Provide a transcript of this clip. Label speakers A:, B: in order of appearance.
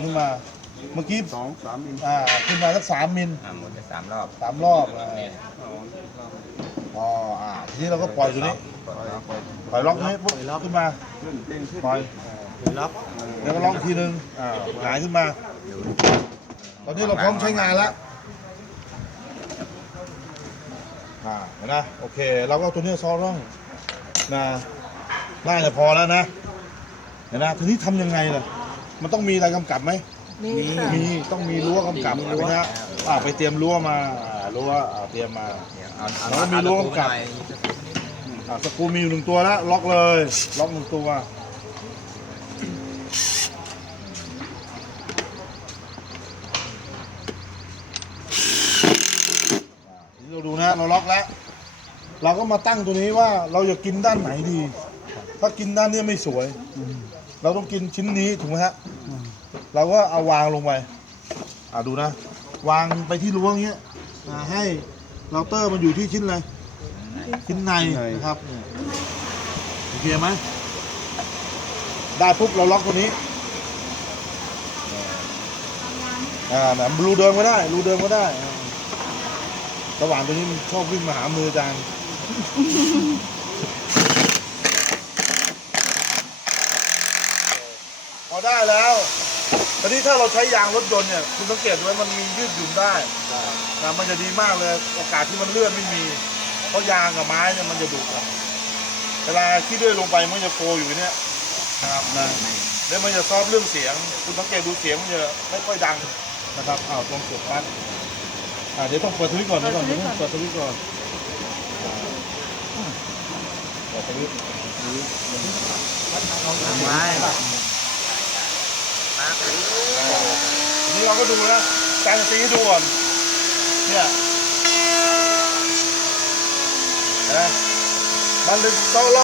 A: ขึ้นมาเมื่อกี้
B: สองสามมิล
A: อ่าขึ้นมาสักสามมิล
C: อ่าหมุนไปสามรอบ
A: สามรอบอ่าอ๋ออ่าทีนี้เราก็ปล่อยตัวนี้
C: ปลดล็อก
A: ปล่อยล็อกนี้ปุ๊บขึ้นมา
B: ขึ้นเด้งขึ้น
A: ปล่อยล็อกแล้วก็ล็อกอีกทีนึงอ่าหงายขึ้นมา ตอนนี้เราพร้อมใช้งานแล้วอ่าเห็นนะโอเคเราก็เอาตัวนี้ซ้อร่องนะน่าจะพอแล้วนะเห็นนะทีนี้ทำยังไงล่ะ มันต้องมีอะไรกำกับไหม
D: มีค่ะ
A: มีต้องมีรั้วกำกับนะฮะอ่าไปเตรียมรั้วมาอ่ารั้วอ่าเตรียมมา
C: เดี๋ยวเอาเอา
A: แล้วก็มีรั้วกำกับ อ่าสกรูมีอยู่หนึ่งตัวแล้วล็อกเลยล็อกหนึ่งตัวอ่าทีนี้เราดูนะเราล็อกแล้ว เราก็มาตั้งตัวนี้ว่าเราจะกินด้านไหนดี ถ้ากินด้านเนี้ยไม่สวย เราต้องกินชิ้นนี้ถูกไหมฮะ เราก็เอาวางลงไปอ่าดูนะ วางไปที่รั้วอย่างเงี้ยอ่าให้เราเตอร์มันอยู่ที่ชิ้นอะไรชิ้นในนะครับเนี่ยโอเคไหมได้ปุ๊บเราล็อกตัวนี้อ่าแบบรูเดิมก็ได้ รูเดิมก็ได้อ่าระหว่างตัวนี้มันชอบวิ่งมาหามืออาจารย์พอได้แล้ว ตอนนี้ถ้าเราใช้ยางรถยนต์เนี่ยคุณสังเกตดูไหมมันมียืดหยุ่นได้นะมันจะดีมากเลยโอกาสที่มันเลื่อนไม่มี เพราะยางกับไม้เนี่ยมันจะดุกันเวลาขี้เลื่อยลงไปมันจะโฟอยู่เนี่ยนะครับนะแล้วมันจะซอฟเรื่องเสียง คุณสังเกตดูเสียงมันจะไม่ค่อยดังนะครับอ้าวตรงจุดนั้นอ่าเดี๋ยวต้องเปิดทวิตก่อนเดี๋ยวก่อนเดี๋ยวต้องเปิดทวิตก่อนเปิดทวิต
C: ทำไว้
A: ทีนี้เราก็ดูนะการตีให้ดูก่อนเนี่ยเห็นะมันเป็นต้อง